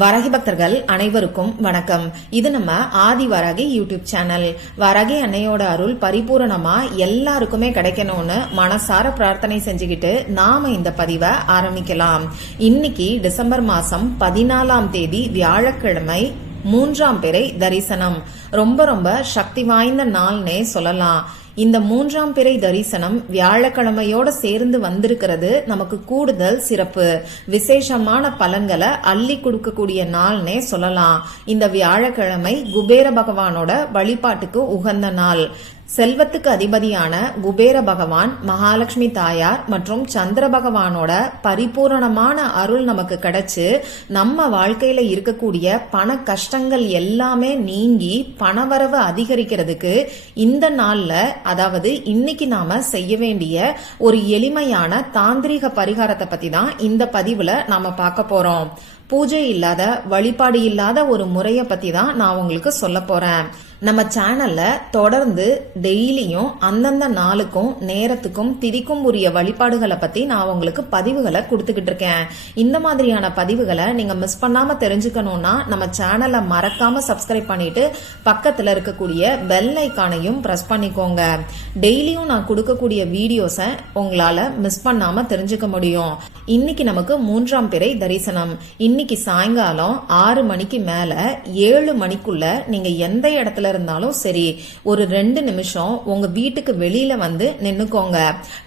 வராகி பக்தர்கள் அனைவருக்கும் வணக்கம். இது நம்ம ஆதி வராகி யூடியூப் சேனல். வராகி அன்னையோட அருள் பரிபூரணமா எல்லாருக்குமே கிடைக்கணும்னு மனசார பிரார்த்தனை செஞ்சுக்கிட்டு நாம இந்த பதிவை ஆரம்பிக்கலாம். இன்னைக்கு டிசம்பர் மாசம் 14ஆம் தேதி வியாழக்கிழமை, 3ஆம் பிறை தரிசனம். ரொம்ப சக்தி வாய்ந்த நாள்னே சொல்லலாம். இந்த 3ஆம் பிறை தரிசனம் வியாழக்கிழமையோட சேர்ந்து வந்திருக்கிறது நமக்கு கூடுதல் சிறப்பு, விசேஷமான பலன்களை அள்ளி கொடுக்கக்கூடிய நாள்னே சொல்லலாம். இந்த வியாழக்கிழமை குபேர பகவானோட வழிபாட்டுக்கு உகந்த நாள். செல்வத்துக்கு அதிபதியான குபேர பகவான், மகாலட்சுமி தாயார் மற்றும் சந்திர பகவானோட பரிபூரணமான அருள் நமக்கு கிடைச்சு நம்ம வாழ்க்கையில இருக்கக்கூடிய பண கஷ்டங்கள் எல்லாமே நீங்கி பணவரவு அதிகரிக்கிறதுக்கு இந்த நாள்ல, அதாவது இன்னைக்கு நாம செய்ய வேண்டிய ஒரு எளிமையான தாந்திரிக பரிகாரத்தை பத்தி தான் இந்த பதிவுல நாம பார்க்க போறோம். பூஜை இல்லாத, வழிபாடு இல்லாத ஒரு முறைய பத்தி தான் நான் உங்களுக்கு சொல்ல போறேன். நம்ம சேனல்ல தொடர்ந்து டெய்லியும் அந்தந்த நாளுக்கும் நேரத்துக்கும் திதிக்கும் உரிய வழிபாடுகளை பத்தி நான் உங்களுக்கு பதிவுகளை கொடுத்துக்கிட்டு இருக்கேன். இந்த மாதிரியான பதிவுகளை நீங்க மிஸ் பண்ணாம தெரிஞ்சுக்கணும்னா நம்ம சேனலை மறக்காம சப்ஸ்கிரைப் பண்ணிட்டு பக்கத்துல இருக்கக்கூடிய பெல் ஐக்கானையும் பிரஸ் பண்ணிக்கோங்க. டெய்லியும் நான் கொடுக்கக்கூடிய வீடியோஸை உங்களால மிஸ் பண்ணாம தெரிஞ்சுக்க முடியும். இன்னைக்கு நமக்கு 3ஆம் பிறை தரிசனம். இன்னைக்கு சாயங்காலம் 6 மணிக்கு மேல 7 மணிக்குள்ள நீங்க எந்த இடத்துல இருந்தாலும் சரி, ஒரு 2 நிமிஷம் உங்க வீட்டுக்கு வெளியில வந்து நின்னுக்கோங்க.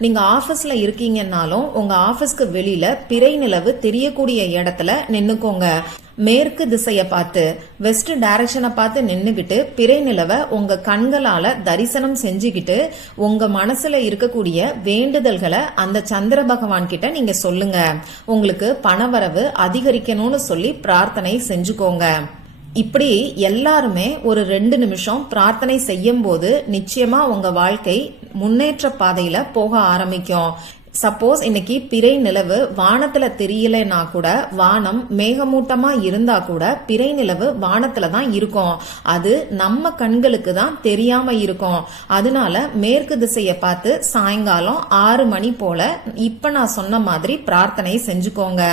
நீங்க ஆபீஸ்ல இருக்கீங்கன்னாலும் உங்க ஆபீஸ்க்கு வெளியில பிறை நிலவு தெரியக்கூடிய இடத்துல நின்னுக்கோங்க. மேற்கு திசைய பார்த்து, வெஸ்ட் டைரக்ஷனை பார்த்து நின்னுகிட்டு பிறை நிலவை உங்க கண்களால தரிசனம் செஞ்சுக்கிட்டு உங்க மனசுல இருக்கக்கூடிய வேண்டுதல்களை அந்த சந்திர பகவான் கிட்ட நீங்க சொல்லுங்க. உங்களுக்கு பணவரவு அதிகரிக்கணும்னு சொல்லி பிரார்த்தனை செஞ்சுக்கோங்க. இப்படி எல்லாருமே ஒரு 2 நிமிஷம் பிரார்த்தனை செய்யும் போது நிச்சயமா உங்க வாழ்க்கை முன்னேற்ற பாதையில போக ஆரம்பிக்கும். சப்போஸ் இன்னைக்கு பிறை நிலவு வானத்துல தெரியலனா கூட, வானம் மேகமூட்டமா இருந்தா கூட பிறை நிலவு வானத்துல தான் இருக்கும். அது நம்ம கண்களுக்கு தான் தெரியாம இருக்கும். அதனால மேற்கு திசைய பார்த்து சாயங்காலம் 6 மணி போல இப்ப நான் சொன்ன மாதிரி பிரார்த்தனை செஞ்சுக்கோங்க.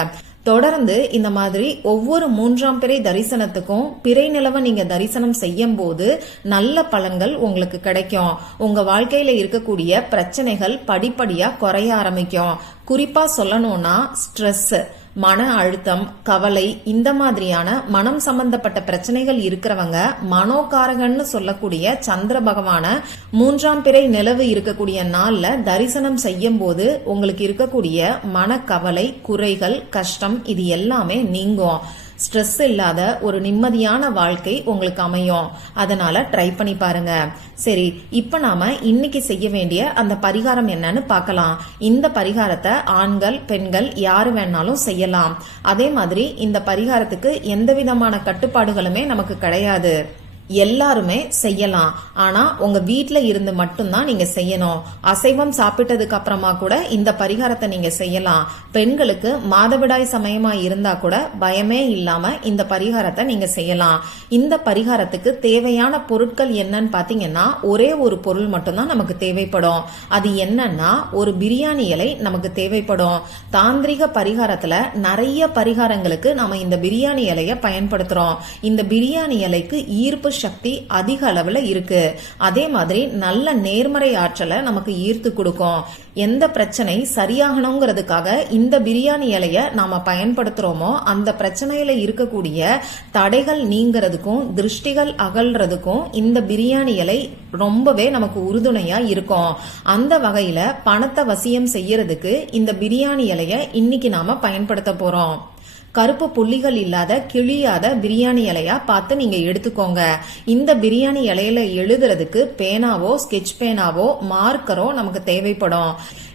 தொடர்ந்து இந்த மாதிரி ஒவ்வொரு 3ஆம் பிறை தரிசனத்துக்கும் பிறை நிலவை நீங்க தரிசனம் செய்யும் போது நல்ல பலன்கள் உங்களுக்கு கிடைக்கும். உங்க வாழ்க்கையில இருக்கக்கூடிய பிரச்சனைகள் படிப்படியா குறைய ஆரம்பிக்கும். குறிப்பா சொல்லணும்னா ஸ்ட்ரெஸ், மன அழுத்தம், கவலை, இந்த மாதிரியான மனம் சம்பந்தப்பட்ட பிரச்சனைகள் இருக்கிறவங்க மனோகாரகன்னு சொல்லக்கூடிய சந்திர பகவான 3ஆம் பிறை நிலவு இருக்கக்கூடிய நாள்ல தரிசனம் செய்யும் போது உங்களுக்கு இருக்கக்கூடிய மனக்கவலை, குறைகள், கஷ்டம் இது எல்லாமே நீங்கும். ஸ்ட்ரெஸ் இல்லாத ஒரு நிம்மதியான வாழ்க்கை உங்களுக்கு அமையும். அதனால ட்ரை பண்ணி பாருங்க. சரி, இப்ப நாம இன்னைக்கு செய்ய வேண்டிய அந்த பரிகாரம் என்னன்னு பார்க்கலாம். இந்த பரிகாரத்தை ஆண்கள், பெண்கள் யாரு வேணாலும் செய்யலாம். அதே மாதிரி இந்த பரிகாரத்துக்கு எந்த விதமான கட்டுப்பாடுகளுமே நமக்கு கிடையாது. எல்லாருமே செய்யலாம். ஆனா உங்க வீட்ல இருந்து மட்டும்தான் நீங்க செய்யணும். அசைவம் சாப்பிட்டதுக்கு அப்புறமா கூட இந்த பரிகாரத்தை நீங்க செய்யலாம். பெண்களுக்கு மாதவிடாய் சமயமா இருந்தா கூட பயமே இல்லாம இந்த பரிகாரத்தை நீங்க செய்யலாம். இந்த பரிகாரத்துக்கு தேவையான பொருட்கள் என்னன்னு பாத்தீங்கன்னா, ஒரே ஒரு பொருள் மட்டும்தான் நமக்கு தேவைப்படும். அது என்னன்னா, ஒரு பிரியாணி இலை நமக்கு தேவைப்படும். தாந்திரிக பரிகாரத்துல நிறைய பரிகாரங்களுக்கு நாம இந்த பிரியாணி இலைய பயன்படுத்துறோம். இந்த பிரியாணி இலைக்கு ஈர்ப்பு சக்தி அதிக அளவுல இருக்கு. அதே மாதிரி நல்ல நேர்மறை ஆற்றலை நமக்கு ஈர்த்து கொடுக்கும். எந்த பிரச்சனை சரியாகணுங்கிறதுக்காக இந்த பிரியாணி இலைய நாம பயன்படுத்துறோமோ அந்த பிரச்சனையில இருக்கக்கூடிய தடைகள் நீங்கிறதுக்கும் திருஷ்டிகள் அகல்றதுக்கும் இந்த பிரியாணி இலை ரொம்பவே நமக்கு உறுதுணையா இருக்கும். அந்த வகையில பணத்தை வசியம் செய்யறதுக்கு இந்த பிரியாணி இலைய இன்னைக்கு நாம பயன்படுத்த போறோம். கருப்பு புள்ளிகள் இல்லாத கிழியாத பிரியாணி இலையா பார்த்து நீங்க எடுத்துக்கோங்க. இந்த பிரியாணி இலையில எழுதுறதுக்கு பேனாவோ, ஸ்கெட்ச் பேனாவோ, மார்க்கரோ நமக்கு தேவைப்படும்.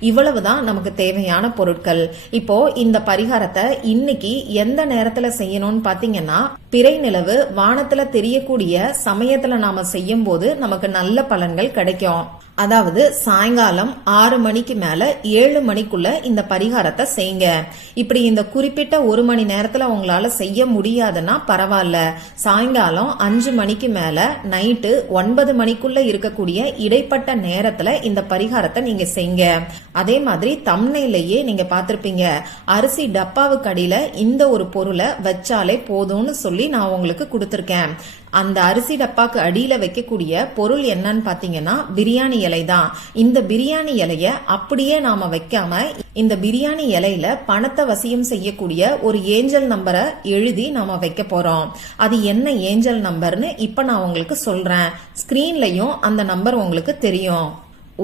இவ்வளவுதான் நமக்கு தேவையான பொருட்கள். இப்போ இந்த பரிகாரத்தை இன்னைக்கு எந்த நேரத்துல செய்யணும்னு பாத்தீங்கன்னா, பிறை நிலவு வானத்துல தெரியக்கூடிய சமயத்துல நாம செய்யும் போது நமக்கு நல்ல பலன்கள் கிடைக்கும். அதாவது சாயங்காலம் 6 மணிக்கு மேல 7 மணிக்குள்ள இந்த பரிகாரத்தை செய்யுங்க. இப்படி இந்த குறிப்பிட்ட 1 மணி நேரத்துல உங்களால செய்ய முடியாதுன்னா பரவாயில்ல, சாயங்காலம் 5 மணிக்கு மேல நைட்டு 9 மணிக்குள்ள இருக்கக்கூடிய இடைப்பட்ட நேரத்துல இந்த பரிகாரத்தை நீங்க செய்யுங்க. அதே மாதிரி தம்ப்நெயிலேயே நீங்க பார்த்திருப்பீங்க, அரிசி டப்பாவுக்கு அடியில இந்த ஒரு பொருளை வச்சாலே போதும்னு சொல்லி நான் உங்களுக்கு கொடுத்திருக்கேன். அந்த அரிசி டப்பாக்கு அடியில வைக்கக்கூடிய பொருள் என்னன்னு பாத்தீங்கன்னா பிரியாணி இலை தான். இந்த பிரியாணி இலைய அப்படியே நாம வைக்காம இந்த பிரியாணி இலையில பணத்தை வசியம் செய்யக்கூடிய ஒரு ஏஞ்சல் நம்பரை எழுதி நாம வைக்க போறோம். அது என்ன ஏஞ்சல் நம்பர்னு இப்ப நான் உங்களுக்கு சொல்றேன். ஸ்கிரீன்லயும் அந்த நம்பர் உங்களுக்கு தெரியும்.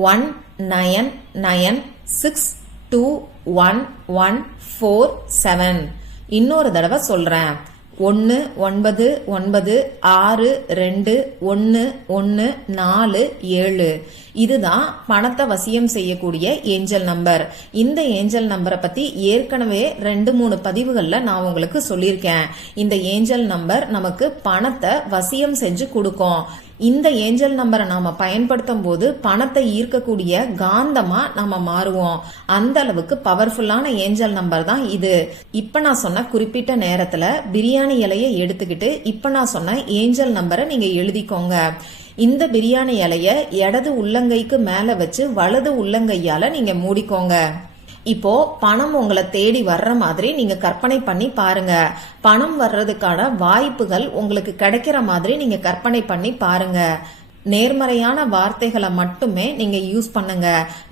1996211147. இன்னொரு தடவை சொல்றேன். 1996211147. இதுதான் பணத்தை வசியம் செய்யக்கூடிய ஏஞ்சல் நம்பர். இந்த ஏஞ்சல் நம்பரை பத்தி ஏற்கனவே 2-3 பதிவுகள்ல நான் உங்களுக்கு சொல்லியிருக்கேன். இந்த ஏஞ்சல் நம்பர் நமக்கு பணத்தை வசியம் செஞ்சு கொடுக்கும். இந்த ஏஞ்சல் நம்பரை நாம பயன்படுத்தும் போது பணத்தை ஈர்க்கக்கூடிய காந்தமா நாம மாறுவோம். அந்த அளவுக்கு பவர்ஃபுல்லான ஏஞ்சல் நம்பர் தான் இது. இப்ப நான் சொன்ன குறிப்பிட்ட நேரத்துல பிரியாணி இலையை எடுத்துக்கிட்டு இப்ப நான் சொன்ன ஏஞ்சல் நம்பரை நீங்க எழுதிக்கோங்க. இந்த பிரியாணி இலைய இடது உள்ளங்கைக்கு மேல வச்சு வலது உள்ளங்கையால நீங்க மூடிக்கோங்க. இப்போ பணம் உங்களை தேடி வர்ற மாதிரி நீங்க கற்பனை பண்ணி பாருங்க. பணம் வர்றதுக்கான வாய்ப்புகள் உங்களுக்கு கிடைக்கிற மாதிரி நீங்க கற்பனை பண்ணி பாருங்க. நேர்மறையான வார்த்தைகளை மட்டுமே நீங்க யூஸ் பண்ணுங்க.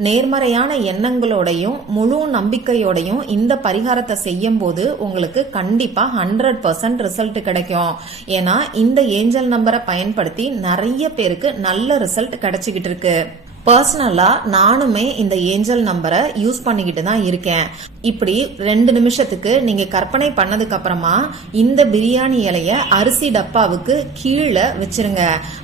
நேர்மறையான எண்ணங்களோடையும் முழு நம்பிக்கையோடையும் இந்த பரிகாரத்தை செய்யும் போது உங்களுக்கு கண்டிப்பா 100% ரிசல்ட் கிடைக்கும். ஏன்னா இந்த ஏஞ்சல் நம்பரை பயன்படுத்தி நிறைய பேருக்கு நல்ல ரிசல்ட் கிடைச்சுக்கிட்டு இருக்கு. பர்சனலா நானுமே இந்த ஏஞ்சல் நம்பரை யூஸ் பண்ணிக்கிட்டு தான் இருக்கேன். இப்படி 2 நிமிஷத்துக்கு நீங்க கற்பனை பண்ணதுக்கு அப்புறமா இந்த பிரியாணி இலைய அரிசி டப்பாவுக்கு கீழே வச்சிருங்க.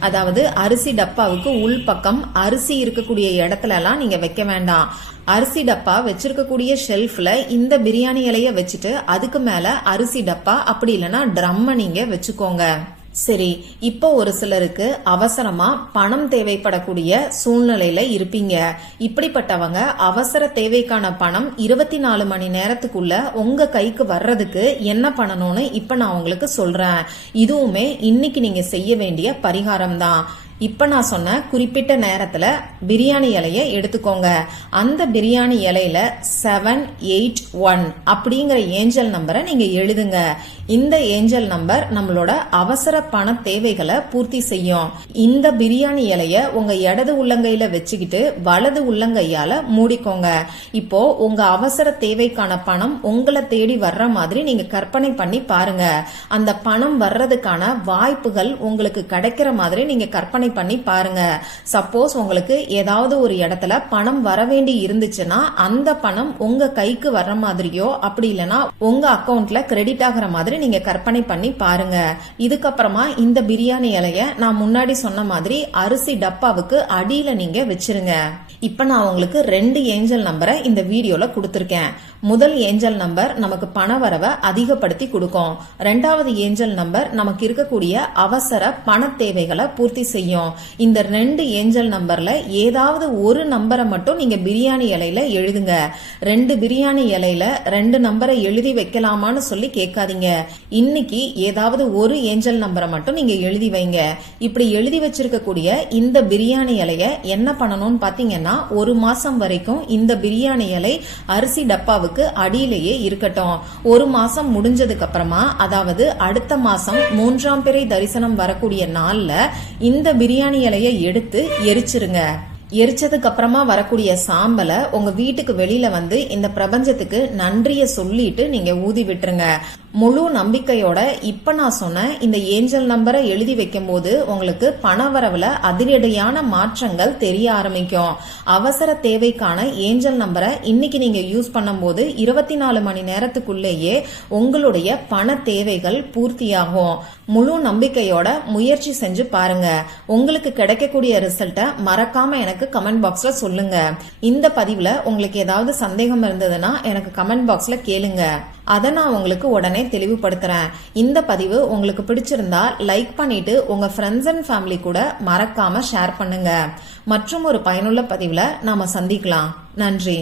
அதாவது அரிசி டப்பாவுக்கு உள் பக்கம் அரிசி இருக்கக்கூடிய இடத்துல எல்லாம் நீங்க வைக்க வேண்டாம். அரிசி டப்பா வச்சிருக்கக்கூடிய ஷெல்ஃப்ல இந்த பிரியாணி இலைய வச்சுட்டு அதுக்கு மேல அரிசி டப்பா அப்படி இல்லைன்னா ட்ரம்ம நீங்க வச்சுக்கோங்க. சரி, இப்போ ஒரு சிலருக்கு அவசரமா பணம் தேவைப்படக்கூடிய சூழ்நிலையில இருப்பீங்க. இப்படிப்பட்டவங்க அவசர தேவைக்கான பணம் 24 மணி நேரத்துக்குள்ள உங்க கைக்கு வர்றதுக்கு என்ன பண்ணணும்னு இப்ப நான் உங்களுக்கு சொல்றேன். இதுவுமே இன்னைக்கு நீங்க செய்ய வேண்டிய பரிகாரம் தான். இப்ப நான் சொன்ன குறிப்பிட்ட நேரத்துல பிரியாணி இலைய எடுத்துக்கோங்க. அந்த பிரியாணி இலையில 781 அப்படிங்கிற ஏஞ்சல் நம்பரை நீங்க எழுதுங்க. இந்த ஏஞ்சல் நம்பர் நம்மளோட அவசர பண தேவைகளை பூர்த்தி செய்யும். இந்த பிரியாணி இலைய உங்க இடது உள்ளங்கையில வச்சுக்கிட்டு வலது உள்ளங்கையால மூடிக்கோங்க. இப்போ உங்க அவசர தேவைக்கான பணம் உங்களை தேடி வர்ற மாதிரி நீங்க கற்பனை பண்ணி பாருங்க. அந்த பணம் வர்றதுக்கான வாய்ப்புகள் உங்களுக்கு கிடைக்கிற மாதிரி நீங்க கற்பனை பண்ணி பாருங்க. சப்போஸ் உங்களுக்கு ஏதாவது ஒரு இடத்துல பணம் வர வேண்டி இருந்துச்சுன்னா அந்த பணம் உங்க கைக்கு வர்ற மாதிரியோ அப்படி இல்லைன்னா உங்க அக்கவுண்ட்ல கிரெடிட் ஆகிற மாதிரி நீங்க கற்பனை பண்ணி பாருங்க. இதுக்கப்புறமா இந்த பிரியாணி இலைய நான் முன்னாடி சொன்ன மாதிரி அரிசி டப்பாவுக்கு அடியில நீங்க வச்சிருங்க. இப்ப நான் உங்களுக்கு 2 ஏஞ்சல் நம்பரை இந்த வீடியோல கொடுத்திருக்கேன். முதல் ஏஞ்சல் நம்பர் நமக்கு பண வரவை அதிகப்படுத்தி கொடுக்கும். 2வது ஏஞ்சல் நம்பர் நமக்கு இருக்கக்கூடிய அவசர பண தேவைகளை பூர்த்தி செய்யும். இந்த 2 ஏஞ்சல் நம்பர்ல ஏதாவது ஒரு நம்பரை மட்டும் நீங்க பிரியாணி இலையில எழுதுங்க. 2 பிரியாணி இலையில 2 நம்பரை எழுதி வைக்கலாமான்னு சொல்லி கேட்காதீங்க. இன்னைக்கு ஏதாவது ஒரு ஏஞ்சல் நம்பரை மட்டும் நீங்க எழுதி வைங்க. இப்படி எழுதி வச்சிருக்கக்கூடிய இந்த பிரியாணி இலைய என்ன பண்ணணும்னு பாத்தீங்கன்னா 1 மாசம் வரைக்கும் இந்த பிரியாணி இலை அரிசி டப்பாவுக்கு அடியிலேயே இருக்கட்டும். 1 மாசம் முடிஞ்சதுக்கு அப்புறமா அதாவது அடுத்த மாசம் 3ஆம் பிறை தரிசனம் வரக்கூடிய நாள்ல இந்த பிரியாணி இலையை எடுத்து எரிச்சிருங்க. எரிச்சதுக்கு அப்புறமா வரக்கூடிய சாம்பலை உங்க வீட்டுக்கு வெளியில வந்து இந்த பிரபஞ்சத்துக்கு நன்றிய சொல்லிட்டு நீங்க ஊதி விட்டுருங்க. முழு நம்பிக்கையோட இப்ப நான் சொன்ன இந்த ஏஞ்சல் நம்பரை எழுதி வைக்கும் போது உங்களுக்கு பணவரவுல அதிரடியான மாற்றங்கள் தெரிய ஆரம்பிக்கும். அவசர தேவைக்கான ஏஞ்சல் நம்பரை இன்னைக்கு நீங்க யூஸ் பண்ணும் போது 24 மணி நேரத்துக்குள்ளேயே உங்களுடைய பண தேவைகள் பூர்த்தியாகும். முழு நம்பிக்கையோட முயற்சி செஞ்சு பாருங்க. உங்களுக்கு கிடைக்கக்கூடிய ரிசல்ட்டை மறக்காம எனக்கு கமெண்ட் பாக்ஸ்ல சொல்லுங்க. இந்த பதிவுல உங்களுக்கு ஏதாவது சந்தேகம் இருந்ததுன்னா எனக்கு கமெண்ட் பாக்ஸ்ல கேளுங்க. அதை நான் உங்களுக்கு உடனே தெளிவுபடுத்துறேன். இந்த பதிவு உங்களுக்கு பிடிச்சிருந்தா லைக் பண்ணிட்டு உங்க ஃப்ரெண்ட்ஸ் அண்ட் ஃபேமிலி கூட மறக்காம ஷேர் பண்ணுங்க. மற்றும் ஒரு பயனுள்ள பதிவுல நாம சந்திக்கலாம். நன்றி.